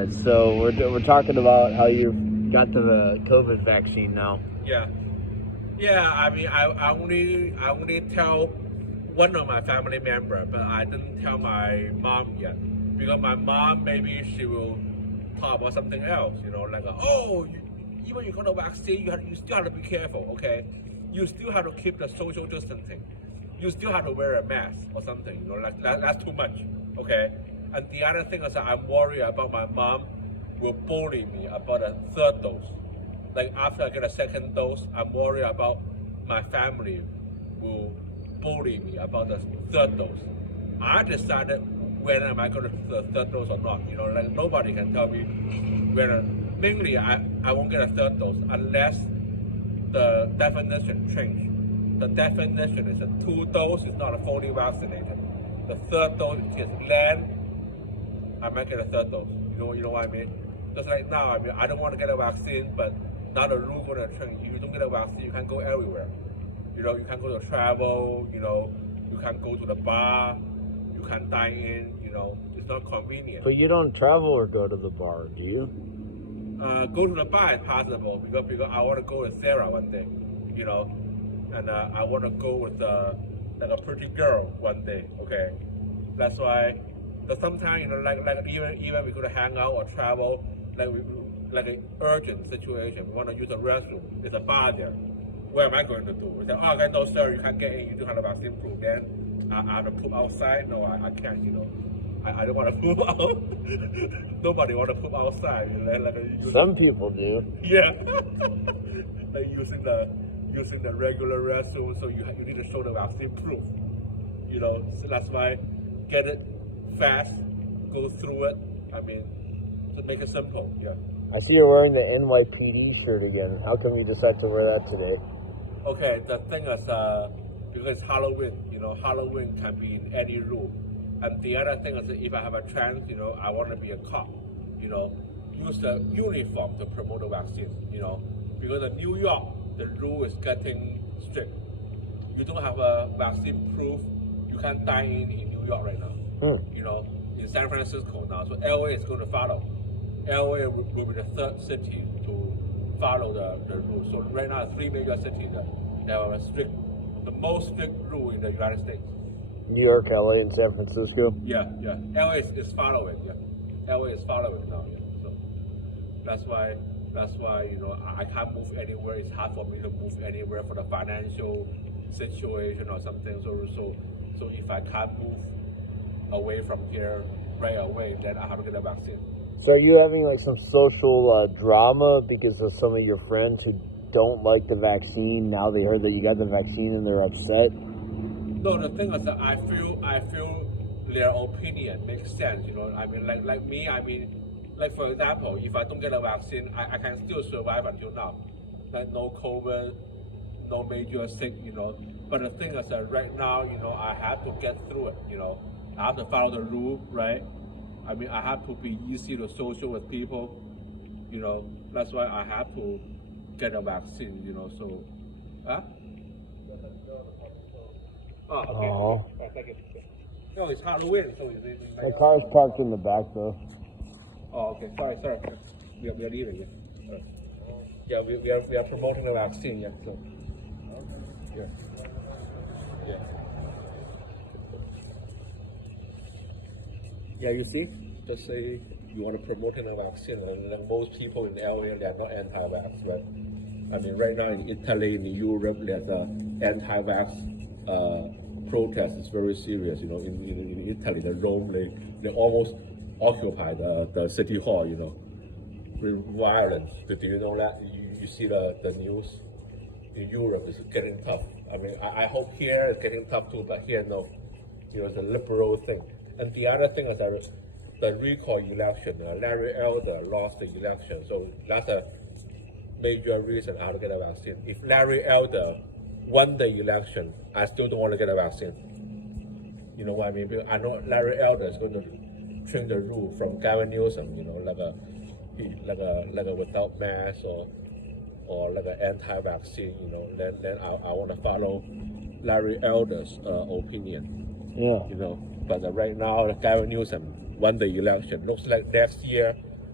right, so we're talking about how you got the COVID vaccine now. Yeah, I mean, I only tell one of my family member, but I didn't tell my mom yet because my mom maybe she will talk about something else. Like even you got a vaccine, you still have to be careful. Okay, you still have to keep the social distancing. You still have to wear a mask or something. Like that's too much. Okay, and the other thing is that I'm worried about my mom will bully me about a third dose. Like after I get a second dose, I'm worried about my family will bully me about the third dose. I decided when am I going to the third dose or not. Like nobody can tell me whether. Mainly, I won't get a third dose unless the definition change. The definition is a 2 dose is not a fully vaccinated. The third dose is then I might get a third dose. You know what I mean? Just like now, I mean I don't want to get a vaccine, but now the rule going to change. If you don't get a vaccine, you can't go everywhere. You can't go to travel. You can't go to the bar. You can't dine in. It's not convenient. But you don't travel or go to the bar, do you? Go to the bar is possible because I want to go with Sarah one day. And I want to go with like a pretty girl one day. Okay, that's why. But sometimes like even we could hang out or travel like an urgent situation. We want to use a restroom. There's a bar there. What am I going to do? We say, okay, no sir, you can't get in. You don't have a vaccine proof. Then I have to poop outside. No, I can't. I don't want to poop out. Nobody want to poop outside. Some people do. Yeah, like using the regular restroom, so you need to show the vaccine proof. So that's why get it fast, go through it. I mean, to make it simple. Yeah. I see you're wearing the NYPD shirt again. How come you decided to wear that today? Okay, the thing is, because it's Halloween. Halloween can be in any room. And the other thing is, if I have a chance, I want to be a cop. Use the uniform to promote the vaccine. Because in New York, the rule is getting strict. You don't have a vaccine proof, you can't dine in New York right now. In San Francisco now, so LA is going to follow. LA will be the third city to follow the rule. So right now, 3 major cities that have the most strict rule in the United States. New York, LA, and San Francisco? Yeah. LA is following, yeah. LA is following now, yeah. So that's why, I can't move anywhere. It's hard for me to move anywhere for the financial situation or something. So if I can't move away from here right away, then I have to get a vaccine. So are you having like some social drama because of some of your friends who don't like the vaccine? Now they heard that you got the vaccine and they're upset? No, the thing is that I feel their opinion makes sense. I mean, like me. I mean, like for example, if I don't get a vaccine, I can still survive until now. Like no COVID, no major sick. But the thing is that right now, I have to get through it. I have to follow the rule, right? I mean, I have to be easy to social with people. That's why I have to get a vaccine. So, huh? Oh, okay. Oh. Thank you. No, it's Halloween, so My car's parked in the back though. Oh, okay. Sorry. We are leaving. Yeah. Yeah, we are promoting the vaccine. Yeah. So. Yeah. Yeah, you see, just say you want to promote the vaccine, and like most people in LA, they are not anti-vax, right? I mean, right now in Italy, in Europe, there's an anti-vax protest is very serious. In Italy, the Rome, they almost occupy the city hall. With violence. Do you know that? You see the news in Europe is getting tough. I mean, I hope here it's getting tough too, but here no. It's a liberal thing. And the other thing is that the recall election. Larry Elder lost the election, so that's a major reason I have to get a vaccine. If Larry Elder won the election, I still don't want to get a vaccine. You know what I mean? Because I know Larry Elder is going to change the rule from Gavin Newsom, like a without mask or like an anti-vaccine. Then I want to follow Larry Elder's opinion. Yeah. But right now, Gavin Newsom won the election. Looks like next year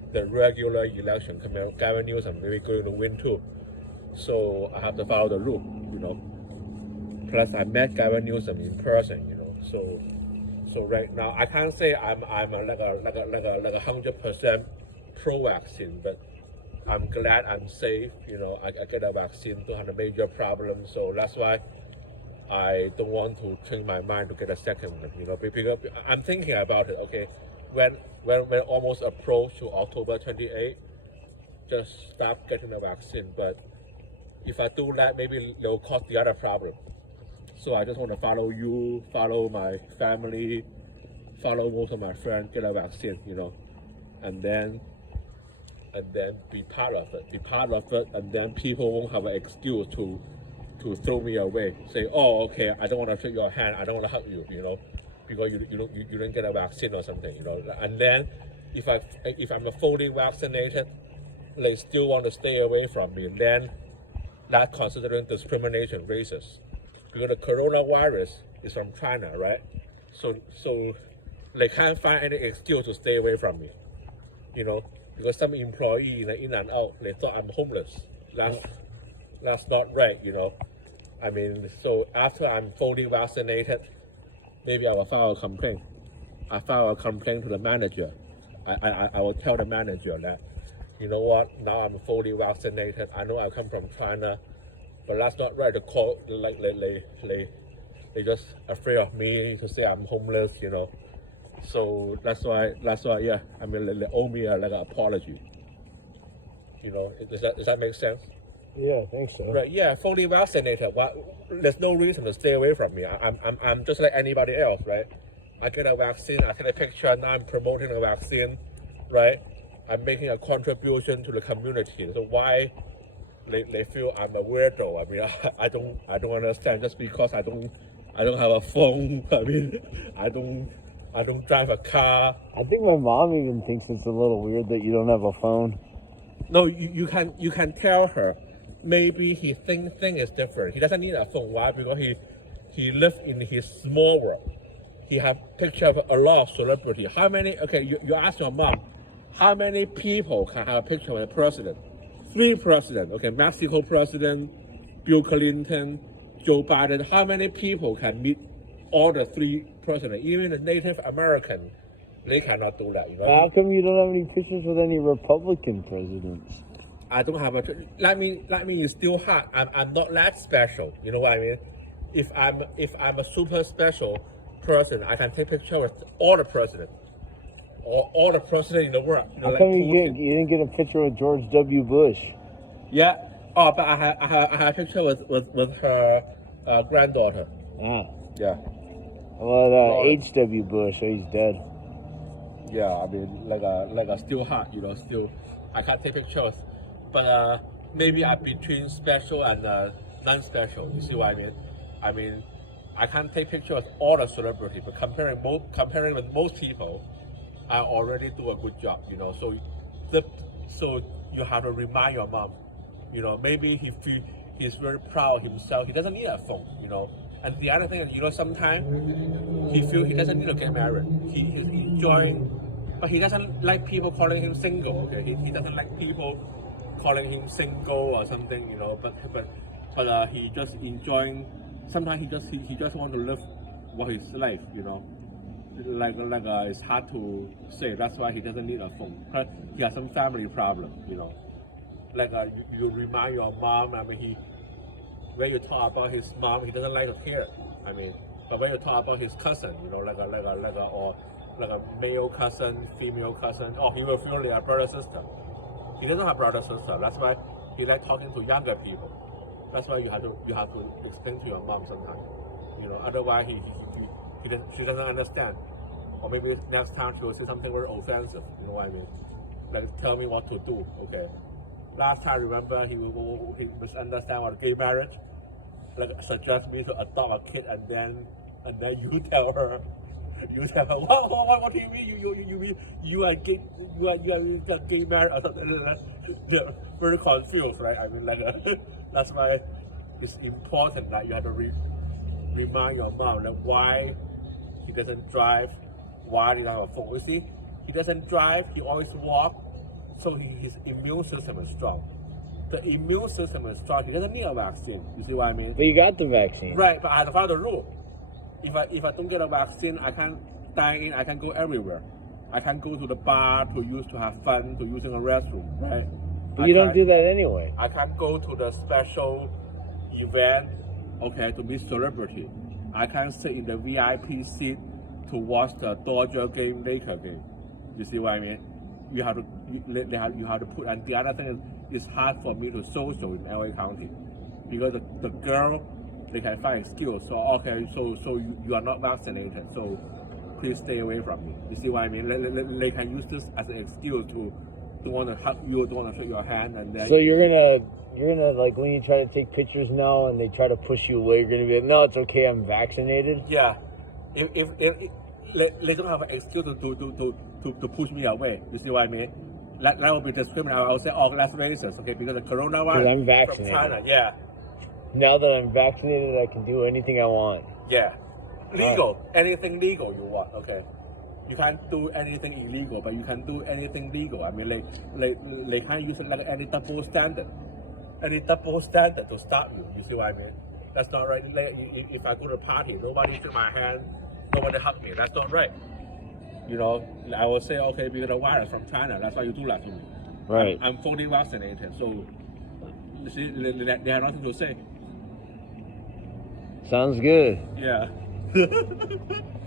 the regular election coming out. Gavin Newsom maybe going to win too. So I have to follow the rule, you know. Plus I met Gavin Newsom in person, you know. So right now I can't say I'm like a 100% pro-vaccine, but I'm glad I'm safe. You know, I get a vaccine, don't have a major problem. So that's why I don't want to change my mind to get a second one. You know, because I'm thinking about it. Okay, when almost approach to October 28, just stop getting the vaccine. But if I do that, maybe they'll cause the other problem. So I just want to follow you, follow my family, follow most of my friends, get a vaccine, you know, and then be part of it, and then people won't have an excuse to throw me away. Say, oh, okay, I don't want to shake your hand, I don't want to hug you, you know, because you didn't get a vaccine or something, you know. And then if I'm fully vaccinated, they still want to stay away from me, then that's considering discrimination, racist. Because the coronavirus is from China, right? So they can't find any excuse to stay away from me, you know. Because some employee in and out, they thought I'm homeless. That's not right, you know. I mean, so after I'm fully vaccinated, maybe I will file a complaint. I file a complaint to the manager. I will tell the manager that, you know what, now I'm fully vaccinated. I know I come from China, but that's not right to call, like they just afraid of me to say I'm homeless, you know. So that's why, yeah. I mean, they owe me like an apology. You know, does that make sense? Yeah, I think so. Right? Yeah, fully vaccinated. There's no reason to stay away from me. I'm just like anybody else, right? I get a vaccine. I take a picture. Now I'm promoting a vaccine, right? I'm making a contribution to the community. So why they feel I'm a weirdo? I mean, I don't understand. Just because I don't have a phone. I mean, I don't drive a car. I think my mom even thinks it's a little weird that you don't have a phone. No, you can tell her. Maybe he think is different. He doesn't need a phone. Why? Because he lives in his small world. He have picture of a lot of celebrity. How many? Okay, you ask your mom, how many people can have a picture of the president? 3 presidents. Okay, Mexico president, Bill Clinton, Joe Biden. How many people can meet all the 3 presidents? Even the Native American, they cannot do that. You know? How come you don't have any pictures with any Republican presidents? I don't have a. That mean it's still hard. I'm not that special. You know what I mean? If I'm a super special person, I can take picture with all the presidents, or all the presidents in the world. You know, how come you didn't get a picture with George W. Bush? Yeah. Oh, but I have a picture with her granddaughter. Yeah. Well, H.W. Bush, he's dead. Yeah, I mean, like a still hot, you know, still, I can't take pictures, but maybe I'm between special and non-special. You see what I mean? I mean, I can't take pictures with all the celebrities, but comparing with most people, I already do a good job, you know. So you have to remind your mom, you know, maybe he's very proud of himself. He doesn't need a phone, you know. And the other thing is, you know, sometimes he feels he doesn't need to get married. He's enjoying, but he doesn't like people calling him single. Okay, he doesn't like people calling him single or something, you know. But he just enjoying. Sometimes he just want to live what his life, you know. Like it's hard to say. That's why he doesn't need a phone. He has some family problem, you know. Like you remind your mom. I mean, when you talk about his mom, he doesn't like to hear it. I mean, but when you talk about his cousin, you know, like a male cousin, female cousin, oh, he will feel they are brother sister. He doesn't have brother sister. That's why he like talking to younger people. That's why you have to explain to your mom sometimes. You know, otherwise she doesn't understand. Or maybe next time she will say something very offensive. You know what I mean? Like tell me what to do. Okay. Last time, remember, he misunderstand about gay marriage. Like suggest me to adopt a kid, and then you tell her, what do you mean? You are gay marriage or something? They're very confused, right? I mean, that's why it's important that you have to remind your mom that why he doesn't drive, why he doesn't have a phone. You see, he doesn't drive. He always walk. so his immune system is strong. The immune system is strong. He doesn't need a vaccine. You see what I mean? But you got the vaccine. Right, but I have to follow the rule. If I don't get a vaccine, I can't dine in. I can go everywhere. I can go to the bar to have fun, to using a restroom, right? But you don't do that anyway. I can't go to the special event, okay, to meet celebrity. I can't sit in the VIP seat to watch the Dodger game, Laker game. You see what I mean? You have to put, and the other thing is, it's hard for me to social in LA County because the girl, they can find excuse. So okay, so you are not vaccinated, so please stay away from me. You see what I mean? They can use this as an excuse to don't want to hug you, don't want to shake your hand, and then. So you're gonna like when you try to take pictures now and they try to push you away, you're gonna be like, no, it's okay, I'm vaccinated. Yeah, if they don't have an excuse to push me away. You see what I mean? That will be discriminatory. I'll say, oh, that's racist, okay? Because the coronavirus I'm vaccinated. from China, yeah. Now that I'm vaccinated, I can do anything I want. Yeah. Legal. Anything legal you want, okay? You can't do anything illegal, but you can do anything legal. I mean, they can't use it like any double standard. Any double standard to stop you. You see what I mean? That's not right. If I go to a party, nobody shake my hand, nobody hug me. That's not right. You know, I will say, okay, because the virus from China, that's why you do that to me. Right. I'm fully vaccinated, so you see, they have nothing to say. Sounds good. Yeah.